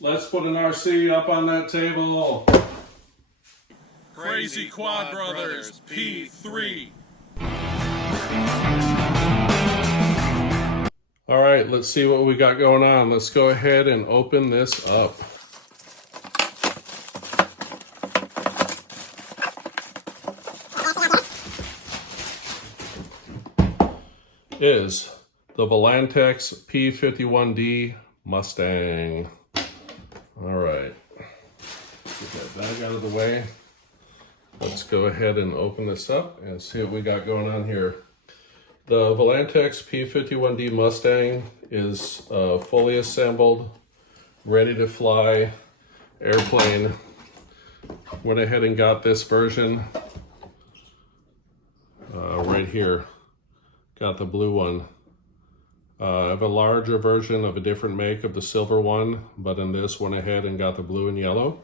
Let's put an RC up on that table. Crazy Quad Brothers P3. All right, let's see what we got going on. Let's go ahead and open this up. Is the Volantex P-51D Mustang. All right, get that bag out of the way. Let's go ahead and open this up and see what we got going on here. The Volantex P-51D Mustang is a fully assembled, ready to fly airplane. Went ahead and got this version right here. Got the blue one. I have a larger version of a different make of the silver one, but in this went ahead and got the blue and yellow.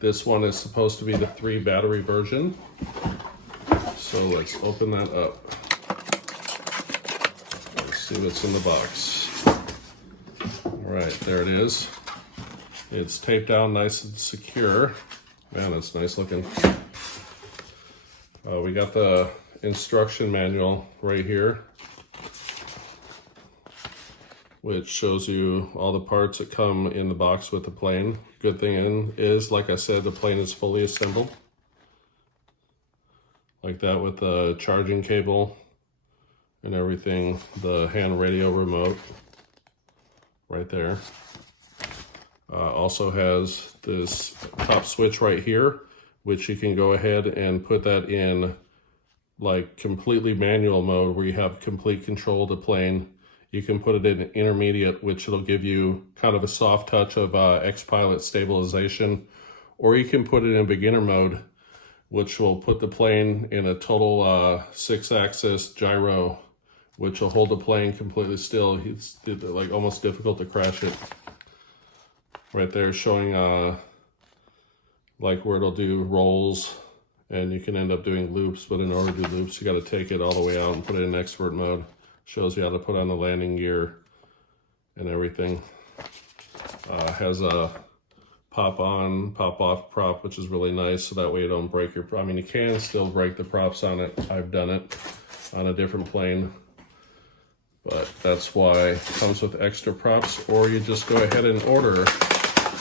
This one is supposed to be the 3 battery version. So let's open that up. Let's see what's in the box. All right, there it is. It's taped down nice and secure. Man, that's nice looking. We got the instruction manual right here, which shows you all the parts that come in the box with the plane. Good thing is, like I said, the plane is fully assembled. Like that, with the charging cable and everything. The hand radio remote right there. Also has this top switch right here, which you can go ahead and put that in like completely manual mode, where you have complete control of the plane. You can put it in intermediate, which will give you kind of a soft touch of X-Pilot stabilization, or you can put it in beginner mode, which will put the plane in a total 6-axis gyro, which will hold the plane completely still. It's like almost difficult to crash it. Right there showing like where it'll do rolls, and you can end up doing loops, but in order to do loops, you got to take it all the way out and put it in expert mode. Shows you how to put on the landing gear and everything. Has a pop on, pop off prop, which is really nice, so that way you don't break your, I mean, you can still break the props on it. I've done it on a different plane, but that's why it comes with extra props, or you just go ahead and order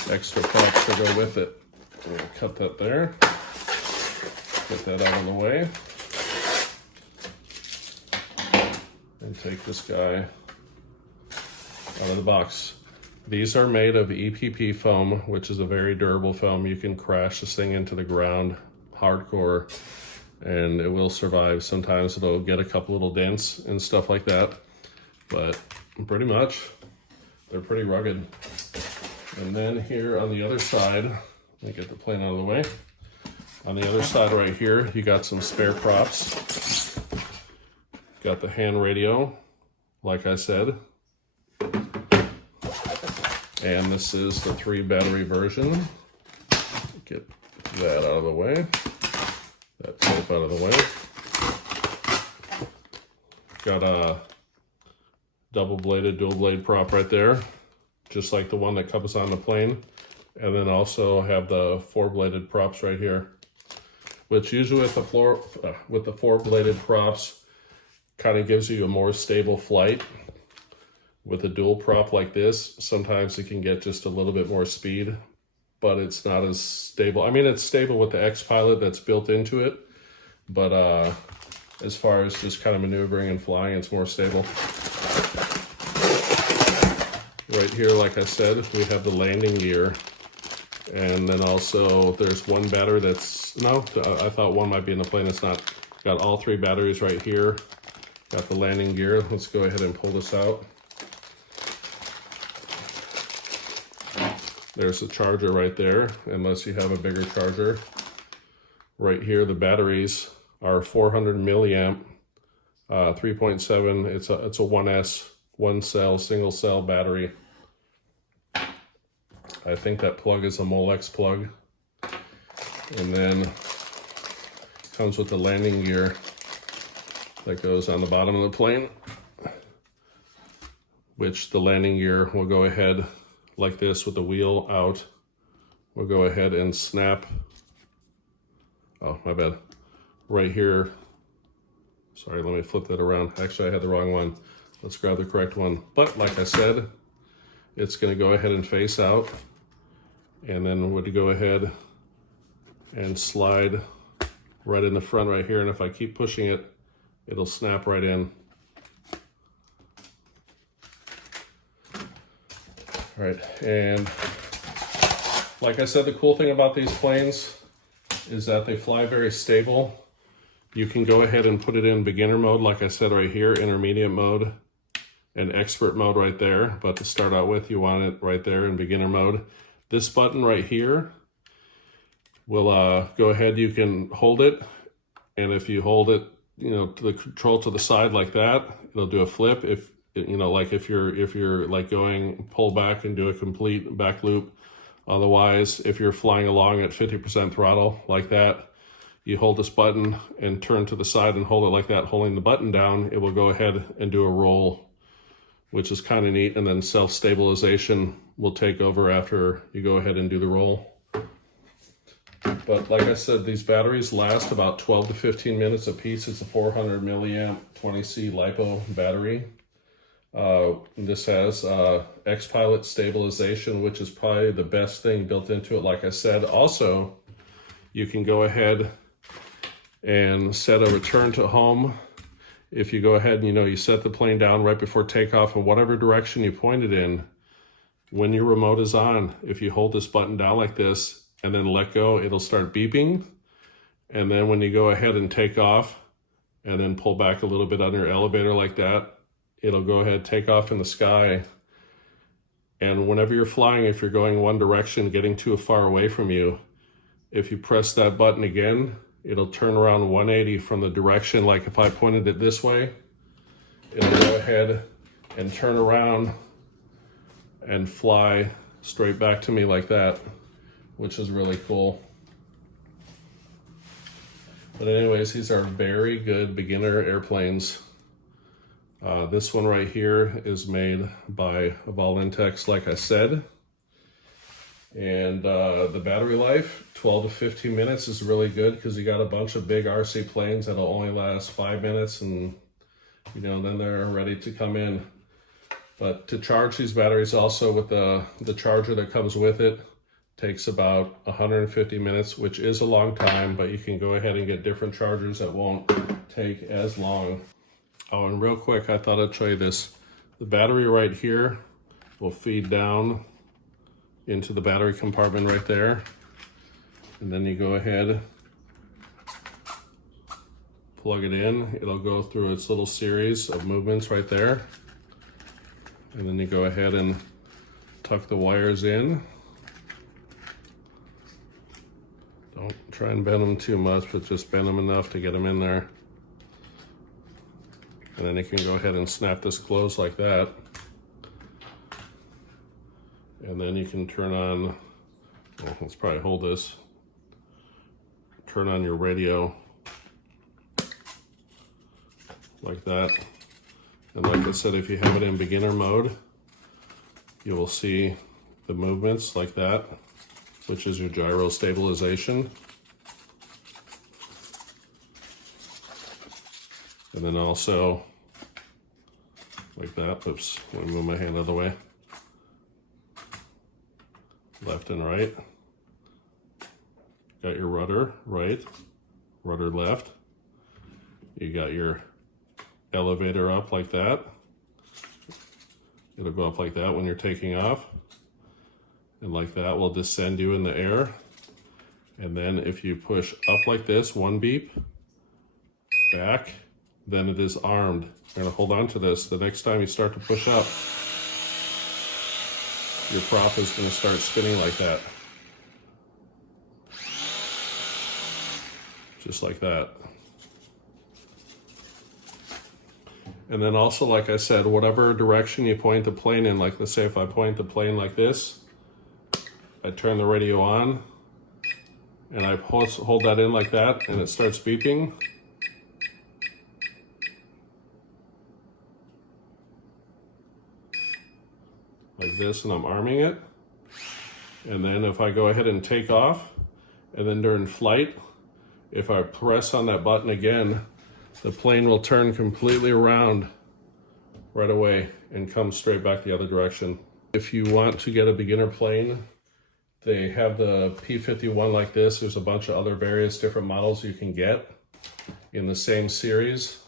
extra props to go with it. I'm gonna cut that there, get that out of the way. And take this guy out of the box. These are made of EPP foam, which is a very durable foam. You can crash this thing into the ground hardcore and it will survive. Sometimes it'll get a couple little dents and stuff like that, but pretty much they're pretty rugged. And then here on the other side, let me get the plane out of the way. On the other side right here, you got some spare props. Got the hand radio, like I said. And this is the 3 battery version. Get that out of the way. That tape out of the way. Got a double bladed, dual blade prop right there, just like the one that comes on the plane. And then also have the 4-bladed props right here, which usually with the 4-bladed props, kind of gives you a more stable flight. With a dual prop like this, sometimes it can get just a little bit more speed, but it's not as stable. I mean, it's stable with the X-Pilot that's built into it, but as far as just kind of maneuvering and flying, it's more stable. Right here, like I said, we have the landing gear, and then also there's one battery that's, no, I thought one might be in the plane, it's not. Got all 3 batteries right here. Got the landing gear. Let's go ahead and pull this out. There's the charger right there, unless you have a bigger charger. Right here, the batteries are 400 milliamp, 3.7. It's a 1S, 1-cell, single cell battery. I think that plug is a Molex plug. And then comes with the landing gear that goes on the bottom of the plane, which the landing gear will go ahead like this with the wheel out, we'll go ahead and snap, oh, my bad, right here. Sorry, let me flip that around. Actually, I had the wrong one. Let's grab the correct one. But like I said, it's gonna go ahead and face out, and then would go ahead and slide right in the front right here. And if I keep pushing it, it'll snap right in. All right, and like I said, the cool thing about these planes is that they fly very stable. You can go ahead and put it in beginner mode, like I said right here, intermediate mode, and expert mode right there. But to start out with, you want it right there in beginner mode. This button right here will go ahead, you can hold it, and if you hold it, you know, to the control to the side like that, it'll do a flip. If you know, like if you're like going pull back and do a complete back loop. Otherwise, if you're flying along at 50% throttle like that, you hold this button and turn to the side and hold it like that, holding the button down, it will go ahead and do a roll, which is kind of neat. And then self-stabilization will take over after you go ahead and do the roll. But like I said, these batteries last about 12 to 15 minutes a piece. It's a 400 milliamp 20C LiPo battery. This has X-Pilot stabilization, which is probably the best thing built into it. Like I said, also, you can go ahead and set a return to home. If you go ahead and, you know, you set the plane down right before takeoff in whatever direction you point it in, when your remote is on, if you hold this button down like this and then let go, it'll start beeping. And then when you go ahead and take off and then pull back a little bit on your elevator like that, it'll go ahead, take off in the sky. And whenever you're flying, if you're going one direction, getting too far away from you, if you press that button again, it'll turn around 180 from the direction. Like if I pointed it this way, it'll go ahead and turn around and fly straight back to me like that, which is really cool. But anyways, these are very good beginner airplanes. This one right here is made by Volantex, like I said. And the battery life, 12 to 15 minutes is really good because you got a bunch of big RC planes that'll only last 5 minutes, and you know, then they're ready to come in. But to charge these batteries also with the charger that comes with it takes about 150 minutes, which is a long time, but you can go ahead and get different chargers that won't take as long. Oh, and real quick, I thought I'd show you this. The battery right here will feed down into the battery compartment right there. And then you go ahead, plug it in. It'll go through its little series of movements right there. And then you go ahead and tuck the wires in. Don't try and bend them too much, but just bend them enough to get them in there. And then you can go ahead and snap this closed like that. And then you can turn on, well, let's probably hold this. Turn on your radio like that. And like I said, if you have it in beginner mode, you will see the movements like that, which is your gyro stabilization. And then also like that. Oops, let me move my hand out of the way. Left and right. Got your rudder right, rudder left. You got your elevator up like that. It'll go up like that when you're taking off. And like that will descend you in the air. And then if you push up like this, one beep, back, then it is armed. You're gonna hold on to this. The next time you start to push up, your prop is gonna start spinning like that. Just like that. And then also, like I said, whatever direction you point the plane in, like let's say if I point the plane like this, I turn the radio on and I hold that in like that and it starts beeping. Like like this, and I'm arming it. And then if I go ahead and take off, and then during flight, if I press on that button again, the plane will turn completely around right away and come straight back the other direction. If you want to get a beginner plane, they have the P-51 like this. There's a bunch of other various different models you can get in the same series.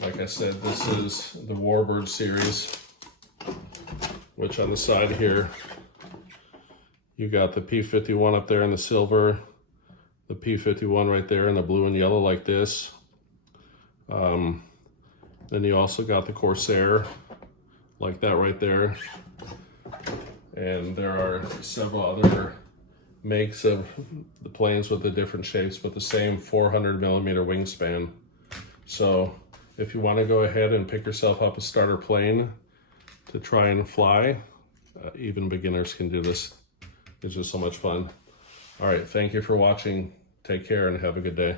Like I said, this is the Warbird series, which on the side here, you got the P-51 up there in the silver, the P-51 right there in the blue and yellow like this. Then you also got the Corsair like that right there. And there are several other makes of the planes with the different shapes, but the same 400 millimeter wingspan. So if you want to go ahead and pick yourself up a starter plane to try and fly, even beginners can do this. It's just so much fun. All right, thank you for watching. Take care and have a good day.